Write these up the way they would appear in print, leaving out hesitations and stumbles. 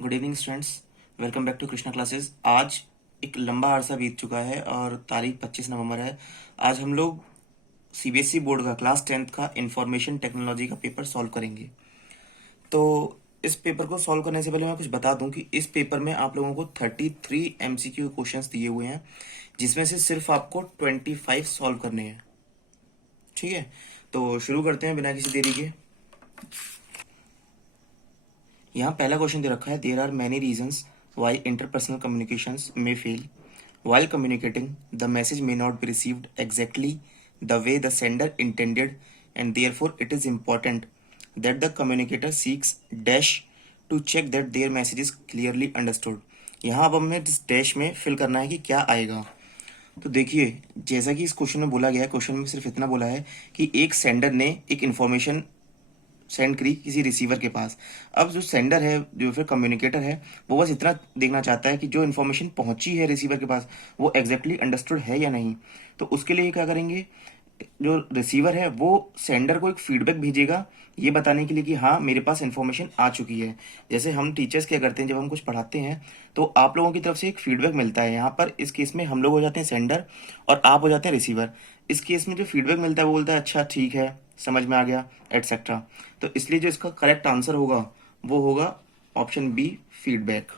Good evening students, welcome back to Krishna classes. आज एक लंबा अरसा बीत चुका है और तारीख 25 नवंबर है। आज हम लोग सीबीएसई बोर्ड का क्लास 10th का इंफॉर्मेशन टेक्नोलॉजी का पेपर सॉल्व करेंगे। तो इस पेपर को सॉल्व करने से पहले मैं कुछ बता दूं कि इस पेपर में आप लोगों को 33 एमसीक्यू क्वेश्चंस दिए हुए हैं, जिसमें से सिर्फ आपको 25 सॉल्व करने हैं। ठीक है, तो शुरू करते हैं बिना किसी देरी के। यहाँ पहला क्वेश्चन दे रखा है, there are many reasons why interpersonal communications में fail while communicating. The message may not be received exactly the way the sender intended, and therefore it is important that the communicator seeks dash to check that their message is clearly understood. यहाँ अब हमें इस dash में fill करना है कि क्या आएगा। तो देखिए, जैसा कि इस क्वेश्चन में बोला गया है, क्वेश्चन में सिर्फ इतना बोला है कि एक सेंडर ने एक इन्फॉर्मेशन सेंड करी किसी रिसीवर के पास। अब जो सेंडर है, जो फिर कम्युनिकेटर है, वो बस इतना देखना चाहता है कि जो इन्फॉर्मेशन पहुंची है रिसीवर के पास वो एग्जैक्टली अंडरस्टूड है या नहीं। तो उसके लिए क्या करेंगे, जो रिसीवर है वो सेंडर को एक फीडबैक भेजेगा ये बताने के लिए कि हाँ मेरे पास इन्फॉर्मेशन आ चुकी है। जैसे हम टीचर्स क्या करते हैं, जब हम कुछ पढ़ाते हैं तो आप लोगों की तरफ से एक फीडबैक मिलता है। यहाँ पर इस केस में हम लोग हो जाते हैं सेंडर और आप हो जाते हैं रिसीवर। इस केस में जो फीडबैक मिलता है वो बोलता है अच्छा ठीक है, समझ में आ गया, एटसेट्रा। तो इसलिए जो इसका करेक्ट आंसर होगा वो होगा ऑप्शन बी, फीडबैक।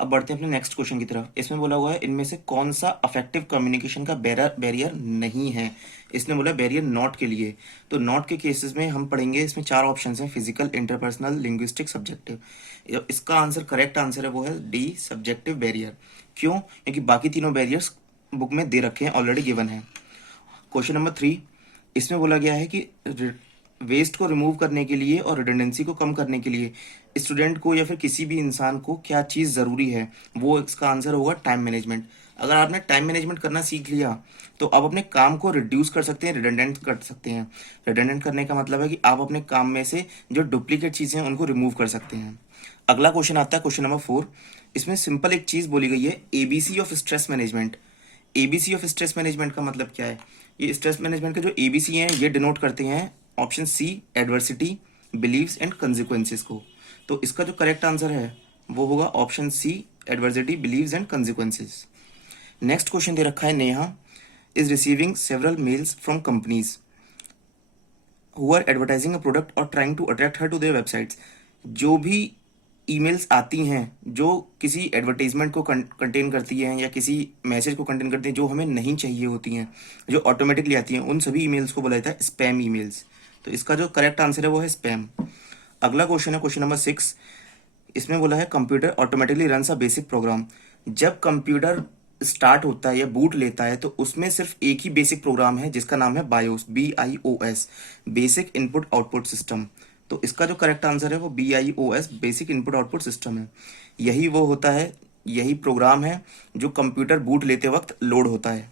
अब बढ़ते हैं अपने नेक्स्ट क्वेश्चन की तरफ। इसमें बोला हुआ है इनमें से कौन सा अफेक्टिव कम्युनिकेशन का बैरियर नहीं है। इसने बोला बैरियर नॉट के लिए। तो नॉट के केसेस में हम पढ़ेंगे, इसमें 4 ऑप्शन हैं, फिजिकल, इंटरपर्सनल, लिंग्विस्टिक, सब्जेक्टिव। इसका आंसर, करेक्ट आंसर है वो है डी, सब्जेक्टिव बैरियर। क्यों? क्योंकि बाकी तीनों बैरियर्स बुक में दे रखे हैं, ऑलरेडी गिवन है। क्वेश्चन नंबर 3, इसमें बोला गया है कि वेस्ट को रिमूव करने के लिए और रिडंडेंसी को कम करने के लिए स्टूडेंट को या फिर किसी भी इंसान को क्या चीज़ ज़रूरी है। वो इसका आंसर होगा टाइम मैनेजमेंट। अगर आपने टाइम मैनेजमेंट करना सीख लिया तो आप अपने काम को रिड्यूस कर सकते हैं, रिडंडेंट कर सकते हैं। रिडंडेंट करने का मतलब है कि आप अपने काम में से जो डुप्लीकेट चीज़ें हैं उनको रिमूव कर सकते हैं। अगला क्वेश्चन आता है क्वेश्चन नंबर 4। इसमें सिंपल एक चीज़ बोली गई है, ABC of stress management. ABC of stress management का मतलब क्या है? ये स्ट्रेस मैनेजमेंट के जो एबीसी हैं ये डिनोट करते हैं option C, adversity, beliefs and consequences को। तो इसका जो करेक्ट आंसर है वो होगा option C, adversity, beliefs and consequences. Next question दे रखा है, Neha is receiving several mails from companies who are advertising a product और trying to attract her to their websites. जो भी ईमेल्स आती हैं जो किसी एडवर्टाइजमेंट को कंटेन करती हैं या किसी मैसेज को कंटेन करती हैं जो हमें नहीं चाहिए होती हैं, जो ऑटोमेटिकली आती हैं, उन सभी ईमेल्स को बोला जाता है स्पैम ईमेल्स। तो इसका जो करेक्ट आंसर है वो है स्पैम। अगला क्वेश्चन है क्वेश्चन नंबर 6। इसमें बोला है computer automatically runs a basic programme. जब कंप्यूटर स्टार्ट होता है या बूट लेता है तो उसमें सिर्फ एक ही बेसिक प्रोग्राम है जिसका नाम है BIOS, BIOS, basic input output system. तो इसका जो करेक्ट आंसर है वो BIOS, basic input output system है। यही वो होता है, यही प्रोग्राम है जो कंप्यूटर बूट लेते वक्त लोड होता है।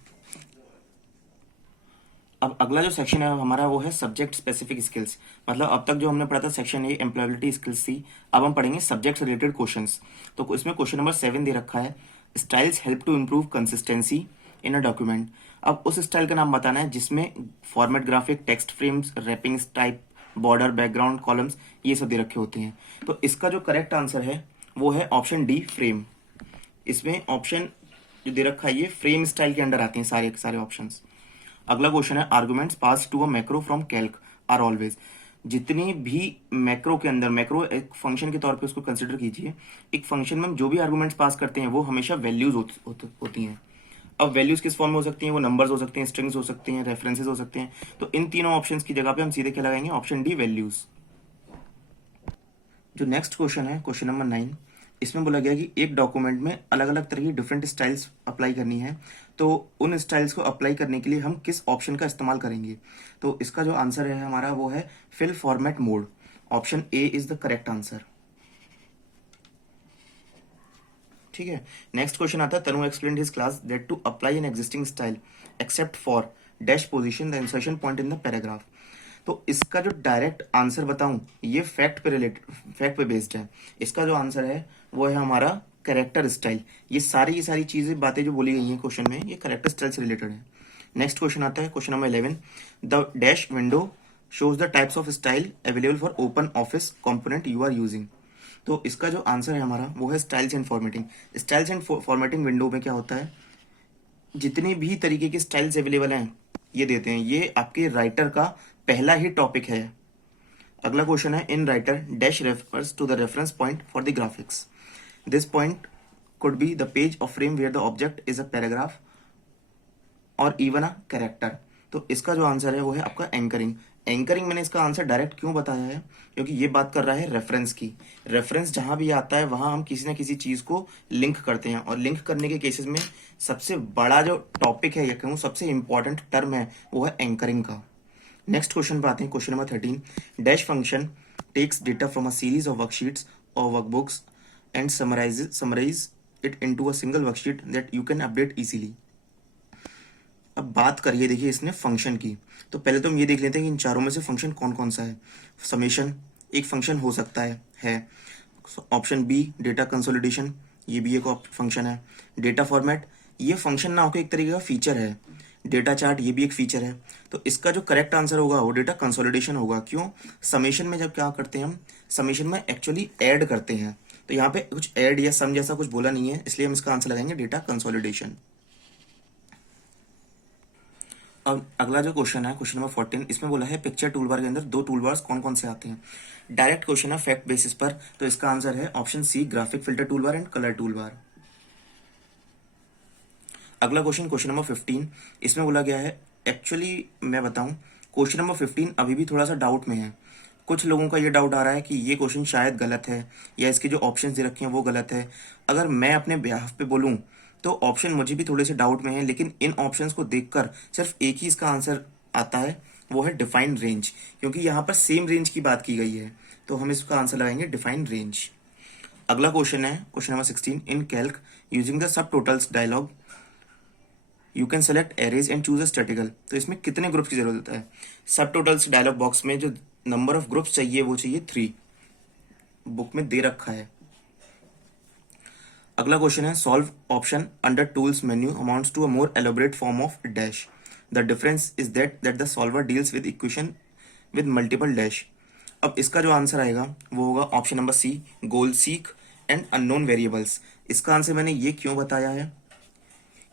अब अगला जो सेक्शन है हमारा वो है सब्जेक्ट स्पेसिफिक स्किल्स। मतलब अब तक जो हमने पढ़ा था सेक्शन ए एम्प्लॉयबिलिटी स्किल्स थी, अब हम पढ़ेंगे सब्जेक्ट रिलेटेड क्वेश्चंस। तो इसमें क्वेश्चन नंबर 7 दे रखा है, styles help to improve consistency in a document. अब उस स्टाइल का नाम बताना है जिसमें format graphic, text frames, wrapping type, border, background, columns, ये सब दे रखे होते हैं। तो इसका जो करेक्ट आंसर है वो है ऑप्शन डी, फ्रेम। इसमें ऑप्शन जो दे रखा है ये फ्रेम स्टाइल के अंडर आते हैं सारे के सारे ऑप्शंस। अगला क्वेश्चन है, arguments pass to a macro from Calc are always. जितनी भी मैक्रो के अंदर, मैक्रो एक फंक्शन के तौर पे उसको कंसिडर कीजिए, एक फंक्शन में हम जो भी आर्गुमेंट्स पास करते हैं वो हमेशा वैल्यूज होती हैं। अब वैल्यूज किस फॉर्म में हो सकती हैं? वो नंबर्स हो सकते हैं, स्ट्रिंग्स हो सकते हैं, रेफरेंसेस हो सकते हैं। तो इन तीनों ऑप्शंस की जगह पे हम सीधे क्या लगाएंगे? Option D, values. जो नेक्स्ट क्वेश्चन है क्वेश्चन नंबर 9। इसमें बोला गया कि एक डॉक्यूमेंट में अलग अलग तरह की डिफरेंट स्टाइल्स अप्लाई करनी है, तो उन स्टाइल्स को अप्लाई करने के लिए हम किस ऑप्शन का इस्तेमाल करेंगे? तो इसका जो आंसर है हमारा वो है fill format mode. Option A is the correct answer. ठीक है, नेक्स्ट क्वेश्चन आता है, Tanu explained his class that to apply an existing style except for dash position the insertion point in the paragraph. तो इसका जो डायरेक्ट आंसर बताऊं, ये fact पे बेस्ड है। इसका जो आंसर है वो है हमारा करेक्टर स्टाइल। ये सारी की सारी चीजें, बातें जो बोली गई हैं क्वेश्चन में, ये करेक्टर स्टाइल से रिलेटेड है। नेक्स्ट क्वेश्चन आता है question number 11। The dash window shows the types of style available for open office component you are using। तो इसका जो आंसर है हमारा वो है styles and formatting. Styles and formatting window में क्या होता है, जितने भी तरीके के स्टाइल्स अवेलेबल हैं ये देते हैं, ये आपके राइटर का पहला ही टॉपिक है। अगला क्वेश्चन है, in writer dash refers to the reference point for the graphics. This point could be the page of frame where the object is a paragraph और इवन अ कैरेक्टर। तो इसका जो answer है वो है आपका एंकरिंग। एंकरिंग मैंने इसका आंसर डायरेक्ट क्यों बताया है, क्योंकि ये बात कर रहा है रेफरेंस की। रेफरेंस जहां भी आता है वहां हम किसी ना किसी चीज को लिंक करते हैं, और लिंक करने के केसेस में सबसे बड़ा जो टॉपिक है या कहूँ सबसे इंपॉर्टेंट टर्म है वो है एंकरिंग का। नेक्स्ट क्वेश्चन पे आते हैं, question number 13। Dash function takes data from a series of worksheets or workbooks and summarize it into a single worksheet that you can update easily. अब बात करिए देखिए इसने फंक्शन की, तो पहले तो हम ये देख लेते हैं कि इन चारों में से फंक्शन कौन कौन सा है। समेशन एक फंक्शन हो सकता है। ऑप्शन बी डेटा कंसोलिडेशन, ये भी एक फंक्शन है। डेटा फॉर्मेट, ये फंक्शन ना होकर एक तरीके का फीचर है। डेटा चार्ट, ये भी एक फीचर है। तो इसका जो करेक्ट आंसर होगा वो डेटा कंसोलिडेशन होगा। क्यों, समेशन में जब क्या करते हैं हम, समेशन में एक्चुअली ऐड करते हैं, तो यहाँ पे कुछ ऐड या सम जैसा कुछ बोला नहीं है, इसलिए हम इसका आंसर लगाएंगे डेटा कंसोलिडेशन। अब अगला जो क्वेश्चन है, क्वेश्चन नंबर 14, इसमें बोला है पिक्चर टूलबार के अंदर दो टूलबार्स कौन कौन से आते हैं। डायरेक्ट क्वेश्चन है फैक्ट बेसिस पर, तो इसका आंसर है option C graphic filter toolbar and colour toolbar. अगला क्वेश्चन, क्वेश्चन नंबर 15, इसमें बोला गया है, एक्चुअली मैं बताऊं क्वेश्चन नंबर 15 अभी भी थोड़ा सा डाउट में है। कुछ लोगों का ये डाउट आ रहा है कि ये क्वेश्चन शायद गलत है या इसके जो ऑप्शन दे रखे हैं वो गलत है। अगर मैं अपने बिहाफ पे बोलूं तो ऑप्शन मुझे भी थोड़े से डाउट में है, लेकिन इन ऑप्शंस को देखकर सिर्फ एक ही इसका आंसर आता है, वो है डिफाइन रेंज, क्योंकि यहाँ पर सेम रेंज की बात की गई है, तो हम इसका आंसर लगाएंगे डिफाइन रेंज। अगला क्वेश्चन है question number 16, in Calc using the subtotals dialog you can select arrays and choose a statical. तो इसमें कितने ग्रुप्स की जरूरत होता है। सब टोटल्स डायलॉग बॉक्स में जो नंबर ऑफ ग्रुप्स चाहिए वो चाहिए 3, बुक में दे रखा है। अगला क्वेश्चन है, solve option under tools menu amounts to a more elaborate form of dash. The difference is that the solver deals with equation with multiple dash. अब इसका जो आंसर आएगा वो होगा option number C goal seek and unknown variables. इसका answer मैंने ये क्यों बताया है,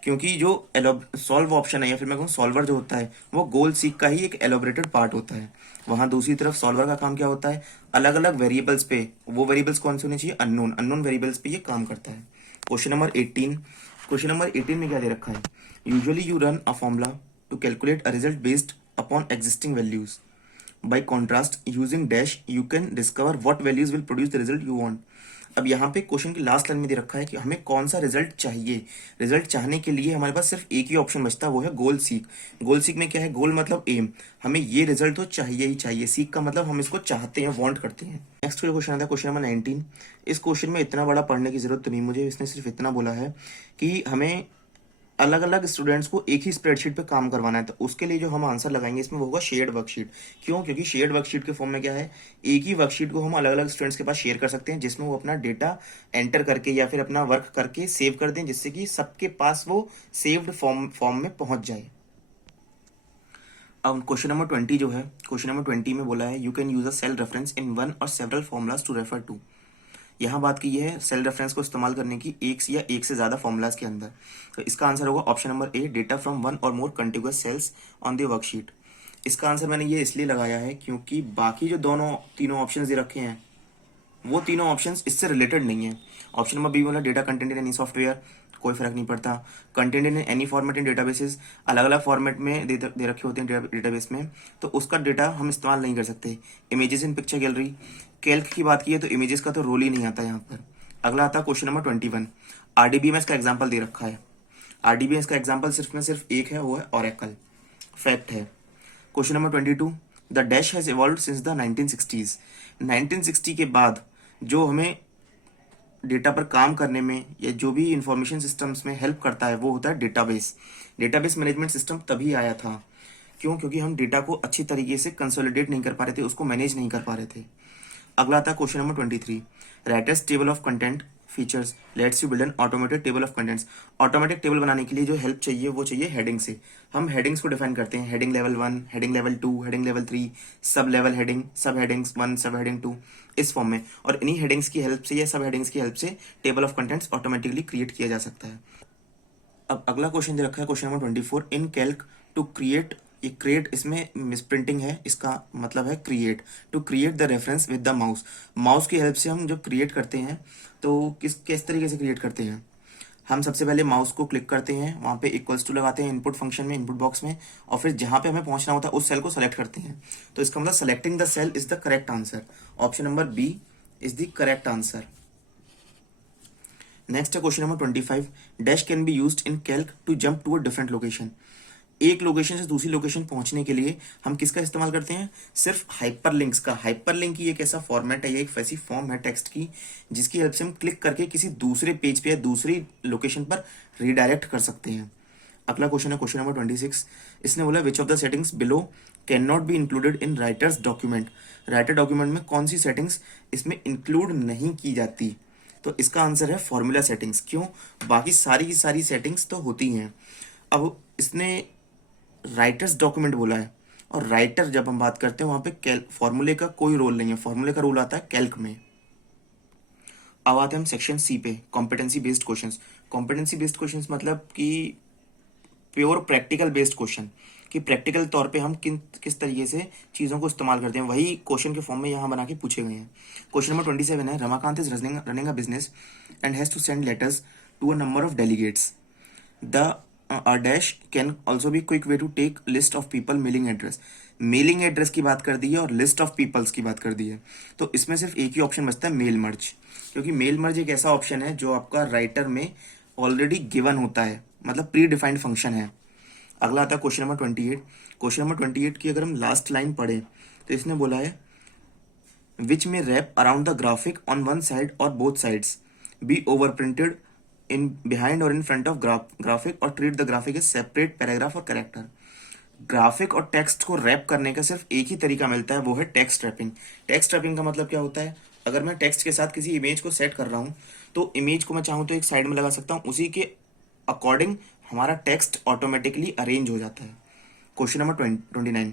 क्योंकि जो सॉल्व ऑप्शन है या फिर मैं कहूँ सॉल्वर जो होता है वो गोल सीक का ही एक एलोबरेटेड पार्ट होता है। वहां दूसरी तरफ सॉल्वर का काम क्या होता है, अलग अलग वेरिएबल्स पे, वो वेरिएबल्स कौन से होने चाहिए, अननोन अननोन वेरिएबल्स पे ये काम करता है। क्वेश्चन नंबर 18, क्वेश्चन नंबर 18 में क्या दे रखा है, usually you run a formula to calculate a result based upon existing values. By contrast using dash you can discover what values will produce the result you want. अब यहाँ पे question की last line में दे रखा है कि हमें कौन सा रिजल्ट चाहिए। रिजल्ट चाहने के लिए हमारे पास सिर्फ एक ही ऑप्शन बचता है, वो है गोल सीक। गोल सीक में क्या है, गोल मतलब एम, हमें ये रिजल्ट तो चाहिए ही चाहिए, सीक का मतलब हम इसको चाहते हैं, वांट करते हैं। नेक्स्ट क्वेश्चन आता है क्वेश्चन नंबर 19। इस क्वेश्चन में इतना बड़ा पढ़ने की जरूरत तो नहीं मुझे, इसने सिर्फ इतना बोला है कि हमें अलग अलग स्टूडेंट्स को एक ही स्प्रेडशीट पे काम करवाना है, तो उसके लिए जो हम आंसर लगाएंगे इसमें वो होगा शेयर्ड वर्कशीट। क्यों, क्योंकि शेयर्ड वर्कशीट के फॉर्म में क्या है, एक ही वर्कशीट को हम अलग अलग स्टूडेंट्स के पास शेयर कर सकते हैं, जिसमें वो अपना डेटा एंटर करके या फिर अपना वर्क करके सेव कर दें, जिससे कि सबके पास वो सेव्ड फॉर्म में पहुंच जाए। अब क्वेश्चन नंबर 20 जो है, क्वेश्चन नंबर 20 में बोला है, you can use a cell reference in one or several formulas to refer to. यहाँ बात की है सेल रेफरेंस को इस्तेमाल करने की एक से ज्यादा फॉर्मुलाज के अंदर। तो इसका आंसर होगा option number A data from one or more contiguous cells on the worksheet. इसका आंसर मैंने ये इसलिए लगाया है क्योंकि बाकी जो तीनों ऑप्शंस दे रखे हैं वो तीनों ऑप्शंस इससे रिलेटेड नहीं है। ऑप्शन नंबर बी बोला data content in any software, कोई फर्क नहीं पड़ता। Content in any format in databases, अलग अलग फॉर्मेट में दे रखे होते हैं डेटाबेस में, तो उसका डेटा हम इस्तेमाल नहीं कर सकते। Images in picture gallery, Calc की बात की है तो इमेजेस का तो रोल ही नहीं आता यहाँ पर। अगला आता है क्वेश्चन नंबर 21, आरडीबीएमएस का एग्जाम्पल दे रखा है। आरडीबीएमएस का एग्जाम्पल सिर्फ में सिर्फ एक है, वो है ओरेकल। फैक्ट है। Question number 22, the dash has evolve since the 1960s। 1960 के बाद जो हमें डेटा पर काम करने में या जो भी इंफॉर्मेशन सिस्टम्स में हेल्प करता है वो होता है डेटाबेस। डेटाबेस मैनेजमेंट सिस्टम तभी आया था, क्यों, क्योंकि हम डेटा को अच्छी तरीके से कंसोलिडेट नहीं कर पा रहे थे, उसको मैनेज नहीं कर पा रहे थे। अगला आता है question number 23, writers table of content features let's you build an automated table of contents. Automatic table बनाने के लिए जो हेल्प चाहिए वो चाहिए हेडिंग से। हम हेडिंग्स को डिफाइन करते हैं, heading level 1, heading level 2, heading level 3, sub level heading, सब हेडिंग्स 1, सब हेडिंग 2, इस फॉर्म में। और इन्हीं हेडिंग्स की हेल्प से या सब हेडिंग्स की हेल्प से table of contents automatically create किया जा सकता है। अब अगला क्वेश्चन दे रखा है, question number 24, in Calc to create. ये क्रिएट इसमें मिसप्रिंटिंग है, इसका मतलब है create. To create the reference with the mouse. Mouse की हेल्प से हम जब क्रिएट करते हैं तो किस तरीके से क्रिएट करते हैं। हम सबसे पहले माउस को क्लिक करते हैं, वहाँ पे इक्वल्स टू लगाते हैं इनपुट फंक्शन में, इनपुट बॉक्स में, और फिर जहाँ पे हमें पहुँचना होता है उस सेल को सेलेक्ट करते हैं। तो इसका मतलब selecting the cell is the correct answer. Option number B is the correct answer. Next है question number 25, dash can be used in Calc to jump to a different location. एक location से दूसरी location पहुंचने के लिए हम किसका इस्तेमाल करते हैं, सिर्फ हाइपरलिंक्स का। हाइपरलिंक की एक ऐसा फॉर्मेट है, ये एक ऐसी फॉर्म है टेक्स्ट की जिसकी हेल्प से हम क्लिक करके किसी दूसरे पेज पे या दूसरी लोकेशन पर रिडायरेक्ट कर सकते हैं। अगला क्वेश्चन है क्वेश्चन नंबर 26, इसने बोला which of the settings below can not be included in writers document. Writer document में कौन सी सेटिंग्स इसमें इंक्लूड नहीं की जाती। तो इसका आंसर है फॉर्मूला सेटिंग्स। क्यों, बाकी सारी की सारी सेटिंग्स तो होती हैं। अब इसने राइटर्स डॉक्यूमेंट बोला है, और राइटर जब हम बात करते हैं वहां पे फॉर्मूले का कोई रोल नहीं है, फॉर्मूले का रोल आता है कैल्क में। अब आते हैं हम सेक्शन सी पे, competency based questions. Competency based questions मतलब कि प्योर प्रैक्टिकल बेस्ड क्वेश्चन, कि प्रैक्टिकल तौर पे हम किस तरीके से चीज़ों को इस्तेमाल करते हैं, वही क्वेश्चन के फॉर्म में यहाँ बना के पूछे गए हैं। क्वेश्चन नंबर 27 है, Ramakant is running a business and has to send letters to a number of delegates. The dash can also be quick way to take list of people mailing address. Mailing address की बात कर दी है और list of peoples की बात कर दी है, तो इसमें सिर्फ एक ही ऑप्शन बचता है, मेल मर्ज। क्योंकि मेल मर्ज एक ऐसा ऑप्शन है जो आपका राइटर में ऑलरेडी गिवन होता है, मतलब प्री डिफाइंड फंक्शन है। अगला आता है क्वेश्चन नंबर 28। क्वेश्चन नंबर 28 की अगर हम लास्ट लाइन पढ़े तो इसने बोला है विच में wrap around the graphic on one side or both sides be overprinted in behind or in front of graphic or treat the graphic as separate paragraph or character. Graphic और text को wrap करने का सिर्फ एक ही तरीका मिलता है, वो है टेक्स्ट रैपिंग। टेक्स्ट रैपिंग का मतलब क्या होता है, अगर मैं टेक्स्ट के साथ किसी इमेज को सेट कर रहा हूँ तो इमेज को मैं चाहूँ तो एक साइड में लगा सकता हूँ, उसी के अकॉर्डिंग हमारा टेक्स्ट ऑटोमेटिकली अरेंज हो जाता है। Question number 29।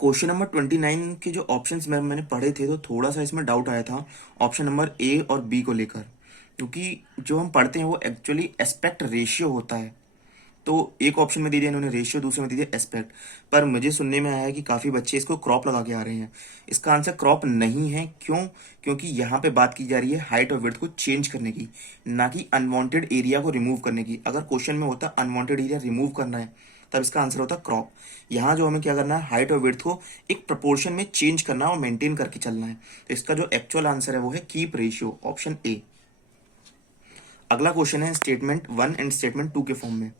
क्वेश्चन नंबर 29 के जो ऑप्शंस मैंने पढ़े थे तो थोड़ा सा इसमें डाउट आया था ऑप्शन नंबर ए और बी को लेकर, क्योंकि जो हम पढ़ते हैं वो एक्चुअली एस्पेक्ट रेशियो होता है। तो एक ऑप्शन में दे दिया इन्होंने रेशियो, दूसरे में दे दिया एस्पेक्ट, पर मुझे सुनने में आया है कि काफ़ी बच्चे इसको क्रॉप लगा के आ रहे हैं। इसका आंसर क्रॉप नहीं है। क्यों, क्योंकि यहाँ पे बात की जा रही है हाइट और विड्थ को चेंज करने की, ना कि अनवांटेड एरिया को रिमूव करने की। अगर क्वेश्चन में होता अनवांटेड एरिया रिमूव करना है तब इसका आंसर होता क्रॉप। यहाँ जो हमें क्या करना है, हाइट और विड्थ को एक प्रपोर्शन में चेंज करना और मेंटेन करके चलना है। तो इसका जो एक्चुअल आंसर है वो है कीप रेशियो, ऑप्शन ए। अगला क्वेश्चन है स्टेटमेंट 1 एंड स्टेटमेंट 2 के फॉर्म में।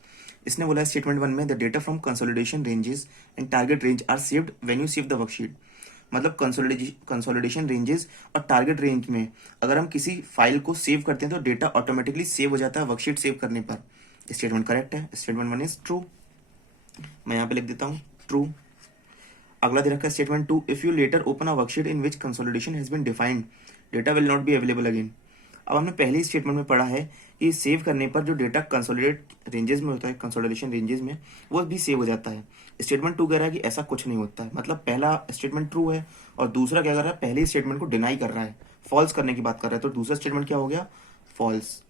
इसने बोला स्टेटमेंट 1 में the data from consolidation ranges and target range are saved when you save the worksheet. मतलब कंसोलिडेशन रेंजेस और टारगेट रेंज में अगर हम किसी फाइल को सेव करते हैं तो डेटा ऑटोमेटिकली सेव हो जाता है वर्कशीट सेव करने पर। स्टेटमेंट करेक्ट है, स्टेटमेंट 1 इज ट्रू। मैं यहाँ पे लिख देता हूँ ट्रू। अगला दे रखा है statement 2, if you later open a worksheet in which consolidation has been defined data will not be available again. अब हमने पहली स्टेटमेंट में पढ़ा है कि सेव करने पर जो डेटा कंसोलिडेट रेंजेस में होता है, कंसोलिडेशन रेंजेस में, वो भी सेव हो जाता है। स्टेटमेंट 2 कह रहा है कि ऐसा कुछ नहीं होता है। मतलब पहला स्टेटमेंट ट्रू है और दूसरा क्या कर रहा है, पहली स्टेटमेंट को डिनाई कर रहा है, फॉल्स करने की बात कर रहा है। तो दूसरा स्टेटमेंट क्या हो गया, फॉल्स।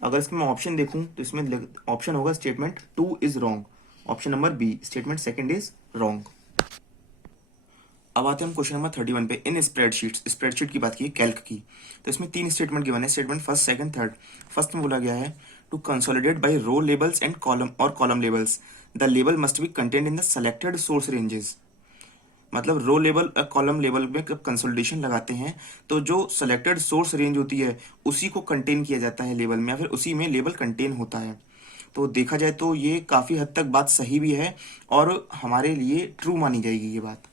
अगर इसमें मैं ऑप्शन देखूं तो इसमें ऑप्शन होगा statement 2 is wrong, option number B statement second is wrong. अब आते हैं हम क्वेश्चन नंबर 31 पे। इन स्प्रेडशीट की बात की, कैल्क की, तो इसमें 3 स्टेटमेंट गिवन है, statement first second third. First में बोला गया है to consolidate by row labels and column labels the label must be content in the selected source ranges. मतलब रो लेबल और कॉलम लेबल में जब कंसोलिडेशन लगाते हैं तो जो सेलेक्टेड सोर्स रेंज होती है उसी को कंटेन किया जाता है लेबल में, या फिर उसी में लेबल कंटेन होता है। तो देखा जाए तो ये काफ़ी हद तक बात सही भी है और हमारे लिए ट्रू मानी जाएगी ये बात।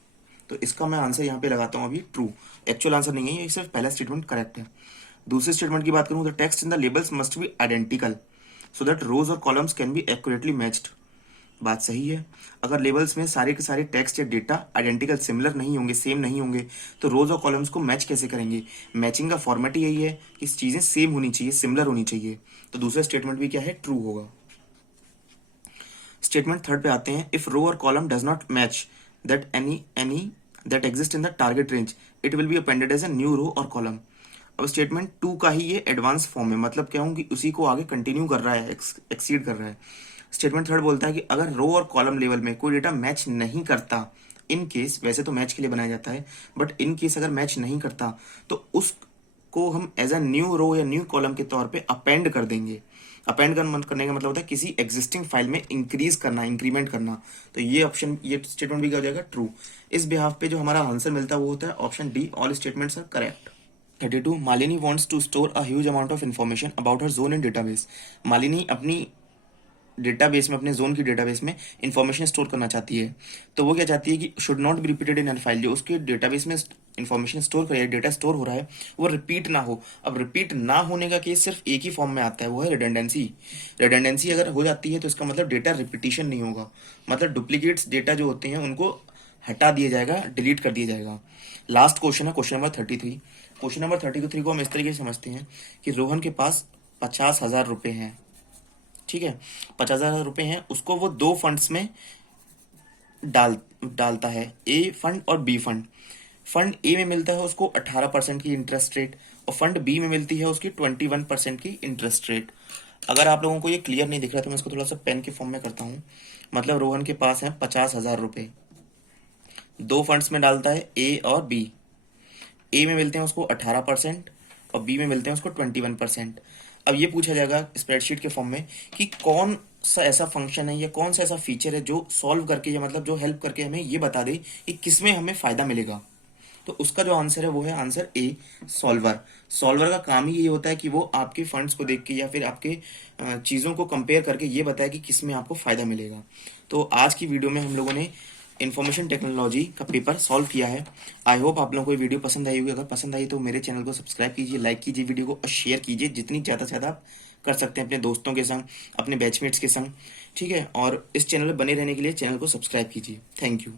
तो इसका मैं आंसर यहाँ पे लगाता हूँ अभी ट्रू। एक्चुअल आंसर नहीं है ये, सिर्फ पहला स्टेटमेंट करेक्ट है। दूसरे स्टेटमेंट की बात करूँ तो text in the labels must be identical so that rows or columns can be accurately matched. बात सही है। अगर लेबल्स में सारे के सारे टेक्स्ट या डेटा आइडेंटिकल सिमिलर नहीं होंगे, सेम नहीं होंगे, तो रोज और कॉलम्स को मैच कैसे करेंगे? मैचिंग का फॉर्मेट ही यही है कि चीजें सेम होनी चाहिए, सिमिलर होनी चाहिए। तो दूसरा स्टेटमेंट भी क्या है? ट्रू होगा। स्टेटमेंट थर्ड पे आते हैं। इफ रो और column does not match that any that exist in the target range, it will be appended as a new row और कॉलम। अब स्टेटमेंट टू का ही ये एडवांस फॉर्म है, मतलब क्या हूँ कि उसी को आगे कंटिन्यू कर रहा है, एक्सीड कर रहा है। स्टेटमेंट थर्ड बोलता है कि अगर रो और कॉलम लेवल में कोई डेटा मैच नहीं करता, इन केस, वैसे तो मैच के लिए बनाया जाता है, बट इन केस अगर मैच नहीं करता तो उसको हम एज अ न्यू रो या न्यू कॉलम के तौर पे अपेंड कर देंगे। अपेंड करने का मतलब होता है किसी एग्जिस्टिंग फाइल में इंक्रीज करना, इंक्रीमेंट करना। तो ये ऑप्शन, ये स्टेटमेंट भी क्या हो जाएगा? ट्रू। इस बिहाफ पे जो हमारा आंसर मिलता है वो होता है option D, all statements are correct. 32 Malini wants to store a huge amount of information about her zone in database. Malini अपनी डेटाबेस में, अपने जोन की डेटाबेस में इंफॉर्मेशन स्टोर करना चाहती है। तो वो क्या चाहती है कि should not be repeated in an file, जो उसके डेटाबेस में इंफॉर्मेशन स्टोर कर, डेटा स्टोर हो रहा है, वो रिपीट ना हो। अब रिपीट ना होने का केस सिर्फ एक ही फॉर्म में आता है, वो है रिडंडेंसी। रिडंडेंसी अगर हो जाती है तो इसका मतलब डेटा रिपीटिशन नहीं होगा, मतलब डुप्लीकेट्स डेटा जो होते हैं उनको हटा दिया जाएगा, डिलीट कर दिया जाएगा। लास्ट क्वेश्चन है क्वेश्चन नंबर 33। क्वेश्चन नंबर 33 को हम इस तरीके से समझते हैं कि रोहन के पास 50,000 रुपए हैं, ठीक है। 50,000 रुपए हैं, उसको वो दो फंड्स में डालता है, ए फंड और बी फंड। फंड ए में मिलता है उसको 18% की इंटरेस्ट रेट, और फंड बी में मिलती है उसकी 21% की इंटरेस्ट रेट। अगर आप लोगों को ये क्लियर नहीं दिख रहा तो मैं इसको थोड़ा सा पेन के फॉर्म में करता हूँ। मतलब रोहन के पास है 50,000 रुपए, दो फंड्स में डालता है ए और बी। ए में मिलते हैं उसको 18% और बी में मिलते हैं उसको 21%। अब ये पूछा जाएगा स्प्रेडशीट के फॉर्म में कि कौन सा ऐसा फंक्शन है या कौन सा ऐसा फीचर है जो सॉल्व करके, या मतलब जो हेल्प करके हमें ये बता दे कि किसमें हमें फायदा मिलेगा। तो उसका जो आंसर है वो है आंसर ए, सॉल्वर। सॉल्वर का काम ही ये होता है कि वो आपके फंड्स को देख के या फिर आपके चीज़ों को कंपेयर करके ये बताए कि किसमें आपको फायदा मिलेगा। तो आज की वीडियो में हम लोगों ने इन्फॉर्मेशन टेक्नोलॉजी का पेपर सॉल्व किया है। आई होप आप लोगों को ये वीडियो पसंद आई होगी। अगर पसंद आई तो मेरे चैनल को सब्सक्राइब कीजिए, लाइक कीजिए वीडियो को और शेयर कीजिए जितनी ज़्यादा से ज़्यादा आप कर सकते हैं अपने दोस्तों के संग, अपने बैचमेट्स के संग, ठीक है। और इस चैनल पर बने रहने के लिए चैनल को सब्सक्राइब कीजिए। Thank you.